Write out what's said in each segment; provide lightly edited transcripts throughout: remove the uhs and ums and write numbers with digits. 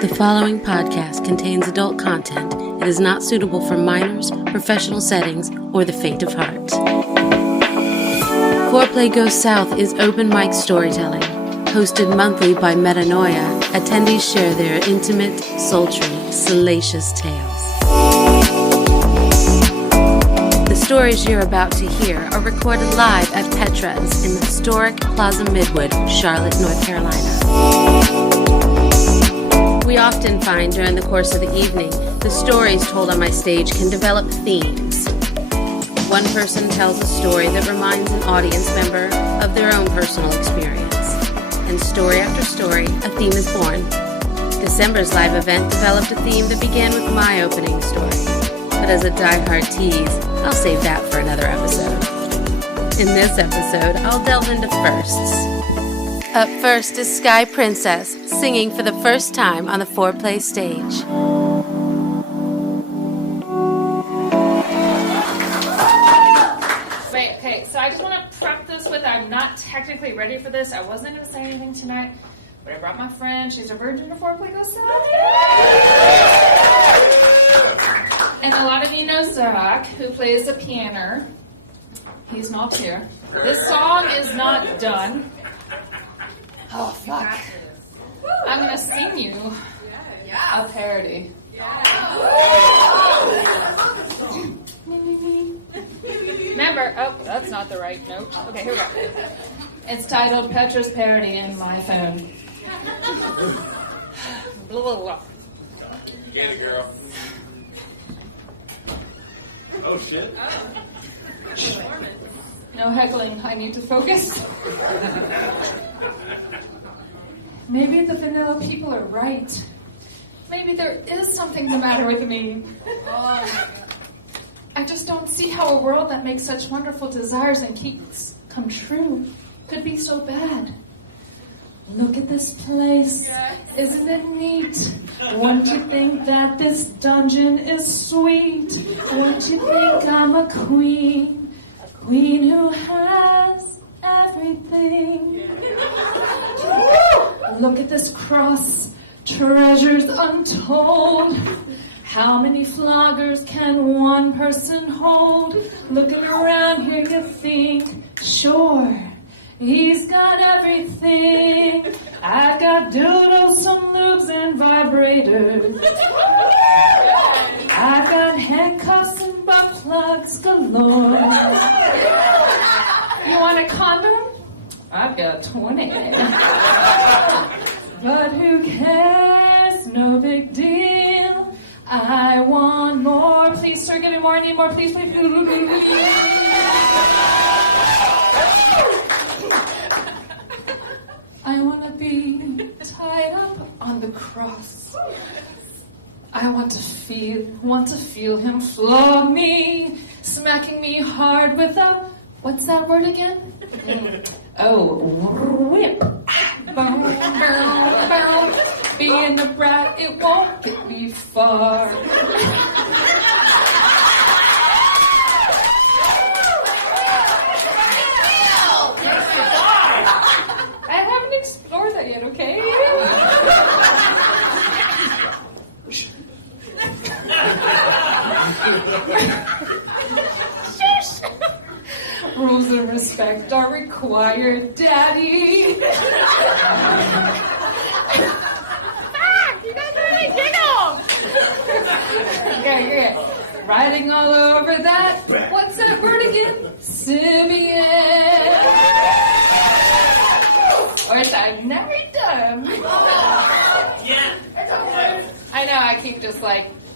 The following podcast contains adult content. It is not suitable for minors, professional settings, or the faint of heart. Foreplay Goes South is open mic storytelling. Hosted monthly by Metanoia, attendees share their intimate, sultry, salacious tales. The stories you're about to hear are recorded live at Petra's in the historic Plaza Midwood, Charlotte, North Carolina. We often find during the course of the evening, the stories told on my stage can develop themes. One person tells a story that reminds an audience member of their own personal experience. And story after story, a theme is born. December's live event developed a theme that began with my opening story. But as a die-hard tease, I'll save that for another episode. In this episode, I'll delve into firsts. Up first is Sky Princess, singing for the first time on the Foreplay stage. Wait, okay, so I just want to prep this with I'm not technically ready for this. I wasn't going to say anything tonight, but I brought my friend. She's a virgin to Foreplay Goes South. And a lot of you know Zach, who plays the piano. He's not here. This song is not done. Oh, fuck. I'm going to sing you a parody. Remember, oh, that's not the right note. Okay, here we go. It's titled Petra's Parody in My Phone. Blah, blah, blah. Get it, girl. Oh, shit. No heckling. I need to focus. Maybe the vanilla people are right. Maybe there is something the matter with me. I just don't see how a world that makes such wonderful desires and keeps come true could be so bad. Look at this place. Isn't it neat? Won't you think that this dungeon is sweet? Won't you think I'm a queen? A queen who has everything. Look at this cross. Treasures untold. How many floggers can one person hold? Looking around here, you think, sure, he's got everything. I've got dildos, some lubes, and vibrators. I've got handcuffs and butt plugs galore. You want a condom? I've got 20. But who cares? No big deal. I want more. Please, sir, give me more. I need more. Please, please. I want to be tied up on the cross. I want to feel him flog me, smacking me hard with a, what's that word again? Oh, whip. Being a brat, it won't get me far. I haven't explored that yet, okay? Shush! Rules of respect are required, Daddy. You guys really giggle. Okay. Riding all over that. What's that word again? Simeon. Or that never done. Yeah. I know, I keep just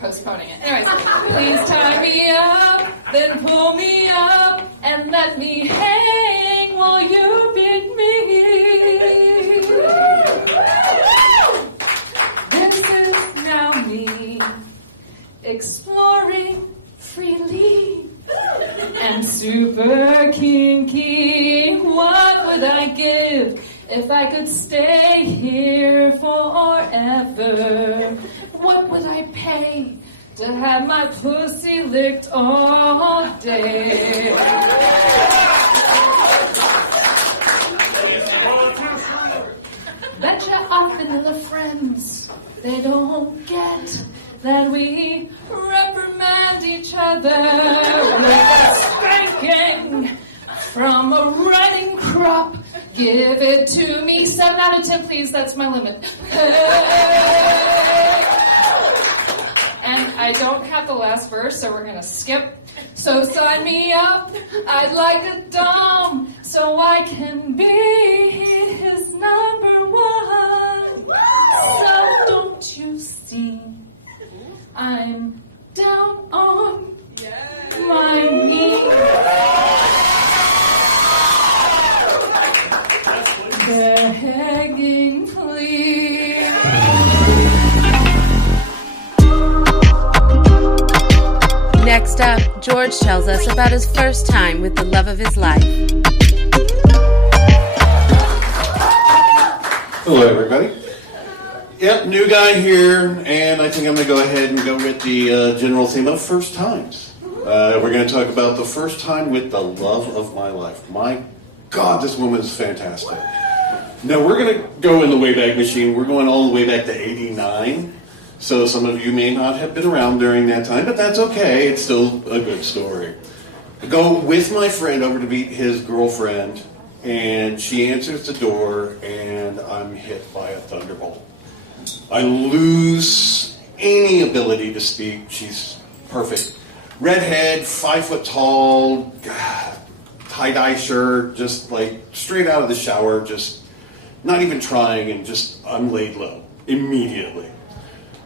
postponing it. Anyways, please tie me up, then pull me up, and let me hang while you beat me. This is now me, exploring freely, and super kinky. What would I give if I could stay here forever? What would I pay to have my pussy licked all day? Betcha our vanilla friends They don't get that we reprimand each other with a spanking from a running crop. Give it to me. 7 out of 10, please. That's my limit. And I don't have the last verse, so we're going to skip. So sign me up. I'd like a dom so I can be his number one. So don't you see, I'm down on my knees, begging, please. Next up, George tells us about his first time with the love of his life. Hello, everybody. Yep, new guy here, and I think I'm going to go ahead and go with the general theme of first times. We're going to talk about the first time with the love of my life. My God, this woman is fantastic. Now, we're going to go in the Wayback Machine. We're going all the way back to 89. So some of you may not have been around during that time, but that's okay. It's still a good story. I go with my friend over to meet his girlfriend, and she answers the door, and I'm hit by a thunderbolt. I lose any ability to speak. She's perfect. Redhead, 5 foot tall, tie-dye shirt, just like straight out of the shower, just not even trying, and just I'm laid low immediately.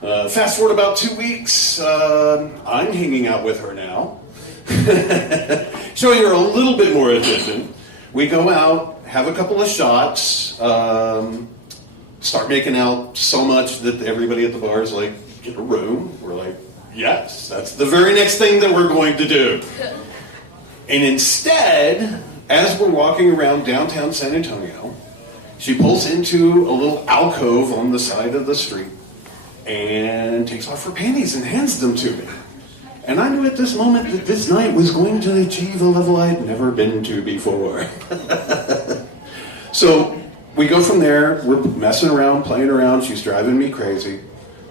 Fast forward about 2 weeks, I'm hanging out with her now, showing her a little bit more attention. We go out, have a couple of shots, start making out so much that everybody at the bar is like, get a room. We're like, yes, that's the very next thing that we're going to do. And instead, as we're walking around downtown San Antonio, she pulls into a little alcove on the side of the street and takes off her panties and hands them to me. And I knew at this moment that this night was going to achieve a level I'd never been to before. So we go from there, we're messing around, playing around, she's driving me crazy.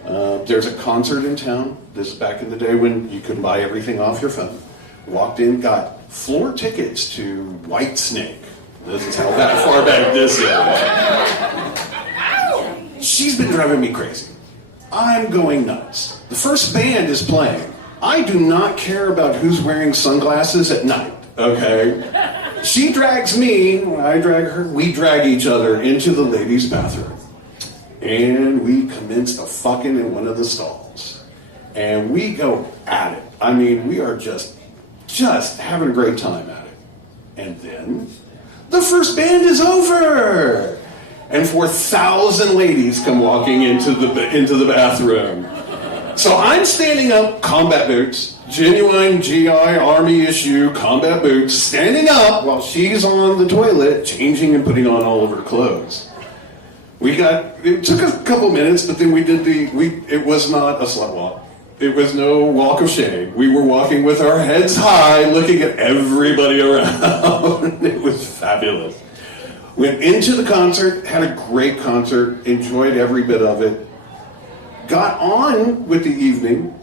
There's a concert in town. This is back in the day when you could buy everything off your phone. Walked in, got floor tickets to Whitesnake. This is how far back this is. She's been driving me crazy. I'm going nuts. The first band is playing. I do not care about who's wearing sunglasses at night, okay? She drags me, I drag her, we drag each other into the ladies' bathroom. And we commence a fucking in one of the stalls. And we go at it. I mean, we are just having a great time at it. And then the first band is over. And 4,000 ladies come walking into the bathroom. So I'm standing up, combat boots, genuine GI Army issue combat boots, standing up while she's on the toilet, changing and putting on all of her clothes. It took a couple minutes, but then it was not a slut walk. It was no walk of shame. We were walking with our heads high, looking at everybody around. It was fabulous. Went into the concert, had a great concert, enjoyed every bit of it. Got on with the evening,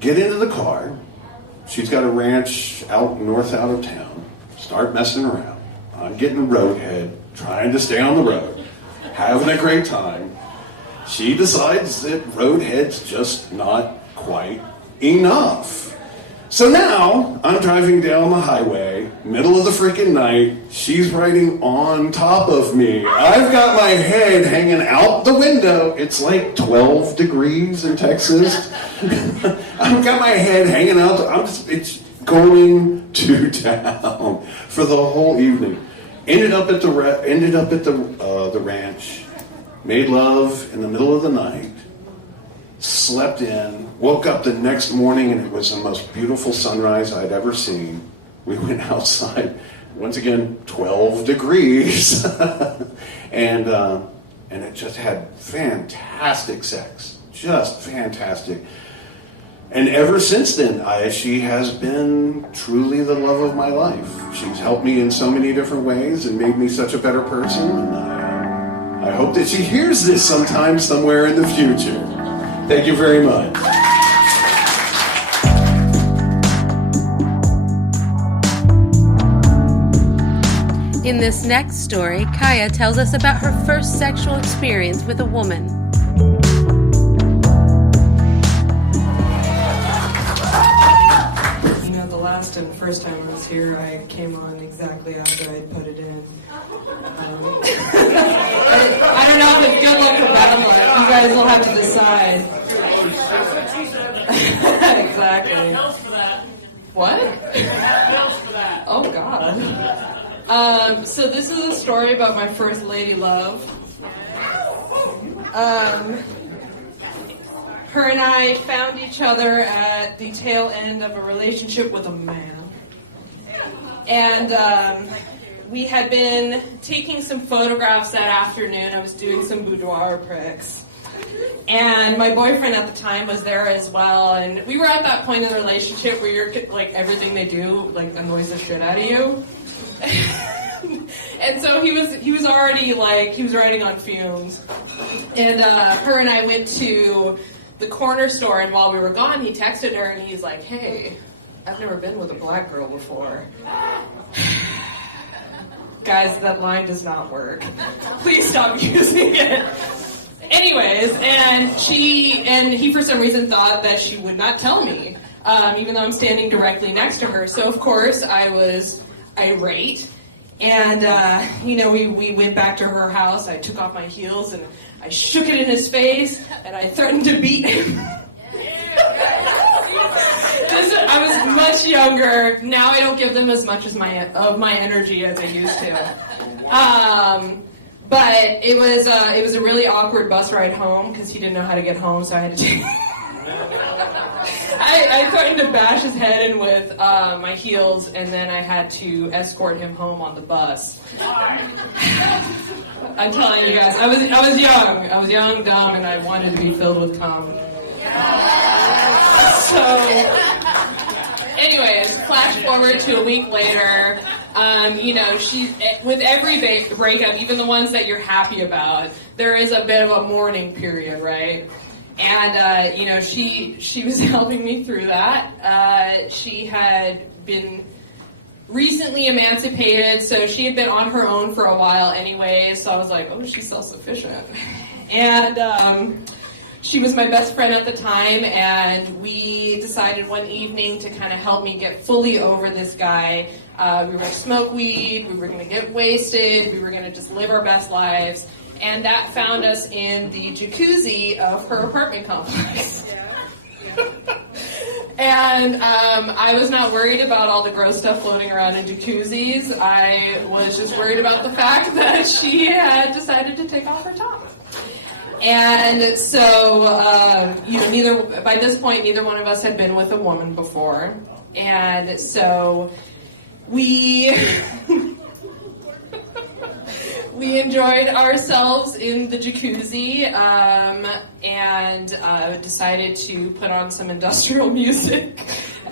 get into the car. She's got a ranch out north out of town. Start messing around. I'm getting roadhead, trying to stay on the road, having a great time. She decides that roadhead's just not quite enough. So now, I'm driving down the highway, middle of the freaking night, she's riding on top of me. I've got my head hanging out the window. It's like 12 degrees in Texas. I've got my head hanging out. It's going to town for the whole evening. Ended up at the ranch, made love in the middle of the night, slept in, woke up the next morning, and it was the most beautiful sunrise I'd ever seen. We went outside, once again, 12 degrees, and it just had fantastic sex, just fantastic. And ever since then, she has been truly the love of my life. She's helped me in so many different ways and made me such a better person. And I hope hope that she hears this sometime somewhere in the future. Thank you very much. In this next story, Kaya tells us about her first sexual experience with a woman. You know, the last and first time I was here, I came on exactly after I'd put it in. I don't know if it's good luck or bad luck. You guys will have to decide. Exactly. What? Oh, God. So this is a story about my first lady love. Her and I found each other at the tail end of a relationship with a man. And we had been taking some photographs that afternoon. I was doing some boudoir pics. And my boyfriend at the time was there as well. And we were at that point in the relationship where you're like, everything they do like annoys the shit out of you. And so he was already like, he was riding on fumes. And her and I went to the corner store, and while we were gone, he texted her and he's like, "Hey, I've never been with a black girl before." Guys, that line does not work. Please stop using it. Anyways, and he for some reason thought that she would not tell me, even though I'm standing directly next to her. So of course I was irate, and we went back to her house. I took off my heels and I shook it in his face, and I threatened to beat him. I was much younger. Now I don't give them as much as my energy as I used to. But it was a really awkward bus ride home because he didn't know how to get home, so I had to take. I threatened to bash his head in with my heels, and then I had to escort him home on the bus. I'm telling you guys, I was young, dumb, and I wanted to be filled with cum. So, anyways, flash forward to a week later. She, with every breakup, even the ones that you're happy about, there is a bit of a mourning period, right? And, she was helping me through that. She had been recently emancipated, so she had been on her own for a while anyway, so I was like, oh, she's self-sufficient. And she was my best friend at the time, and we decided one evening to kind of help me get fully over this guy. We were going to smoke weed, we were going to get wasted, we were going to just live our best lives. And that found us in the jacuzzi of her apartment complex. And I was not worried about all the gross stuff floating around in jacuzzis. I was just worried about the fact that she had decided to take off her top. And so, by this point, neither one of us had been with a woman before. And so we enjoyed ourselves in the jacuzzi, and decided to put on some industrial music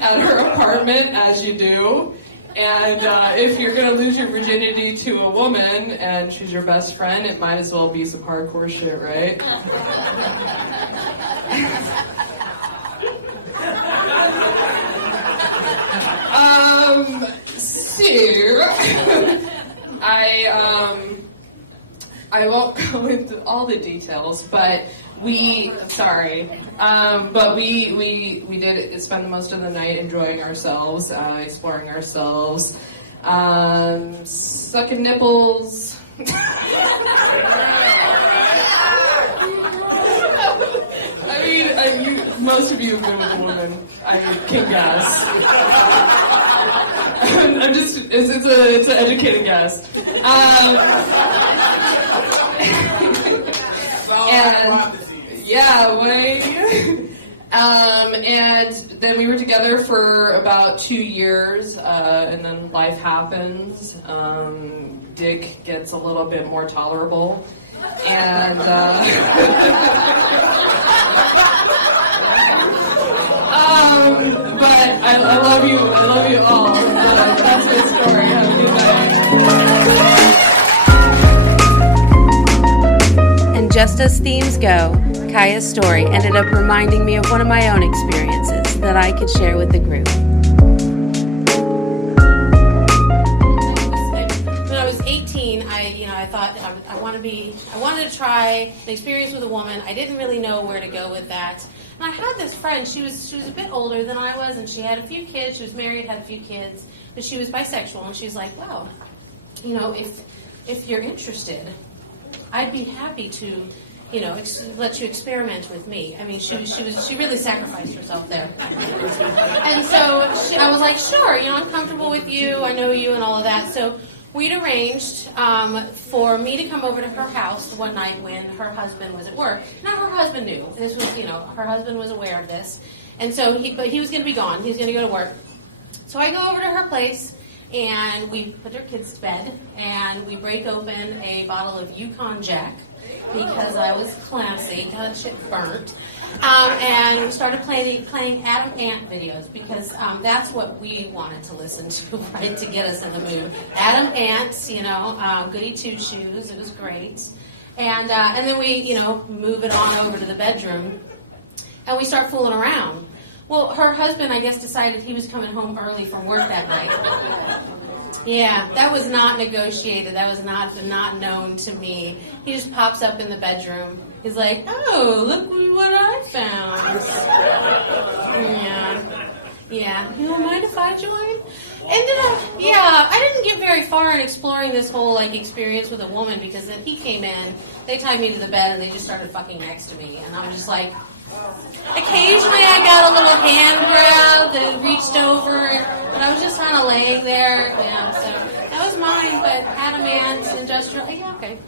at her apartment, as you do. And if you're going to lose your virginity to a woman and she's your best friend, it might as well be some hardcore shit, right? I won't go into all the details, but we did spend most of the night enjoying ourselves, exploring ourselves, sucking nipples. Most of you have been with a woman, I can guess. It's an educated guess. And then we were together for about 2 years, and then life happens. Dick gets a little bit more tolerable, and but I love you all. That's my story. Have a good night. just as themes go, Kaya's story ended up reminding me of one of my own experiences that I could share with the group. When I was 18, I thought I wanted to try an experience with a woman. I didn't really know where to go with that. And I had this friend, she was a bit older than I was, and she had a few kids. She was married, had a few kids, but she was bisexual, and she's like, well, if you're interested, I'd be happy to, let you experiment with me. I mean, she really sacrificed herself there. And so I was like, sure, I'm comfortable with you, I know you and all of that. So we'd arranged for me to come over to her house one night when her husband was at work. Now, her husband knew. This was, her husband was aware of this. And so but he was going to be gone. He was going to go to work. So I go over to her place, and we put her kids to bed, and we break open a bottle of Yukon Jack because I was classy, got that shit burnt. And we started playing Adam Ant videos because that's what we wanted to listen to, right, to get us in the mood. Adam Ant, Goody Two Shoes, it was great. And then we, move it on over to the bedroom, and we start fooling around. Well, her husband, I guess, decided he was coming home early from work that night. Yeah, that was not negotiated. That was not known to me. He just pops up in the bedroom. He's like, oh, look what I found. Yeah. You don't mind if I join? I didn't get very far in exploring this whole, experience with a woman because then he came in, they tied me to the bed, and they just started fucking next to me. And I'm just like, occasionally I got a little hand grab that reached over, but I was just kind of laying there. Yeah, so that was mine, but Adamant, industrial, yeah, okay.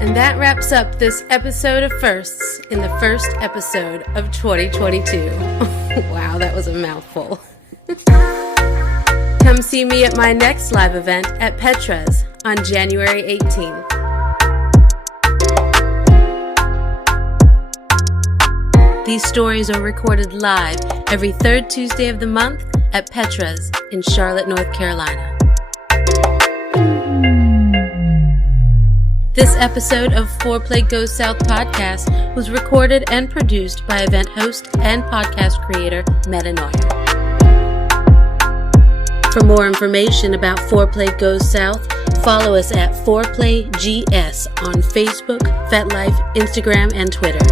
And that wraps up this episode of Firsts in the first episode of 2022. Wow, that was a mouthful. Come see me at my next live event at Petra's on January 18th. These stories are recorded live every third Tuesday of the month at Petra's in Charlotte, North Carolina. This episode of Foreplay Goes South podcast was recorded and produced by event host and podcast creator Metanoia. For more information about Foreplay Goes South, follow us at ForePlayGS on Facebook, FetLife, Instagram, and Twitter.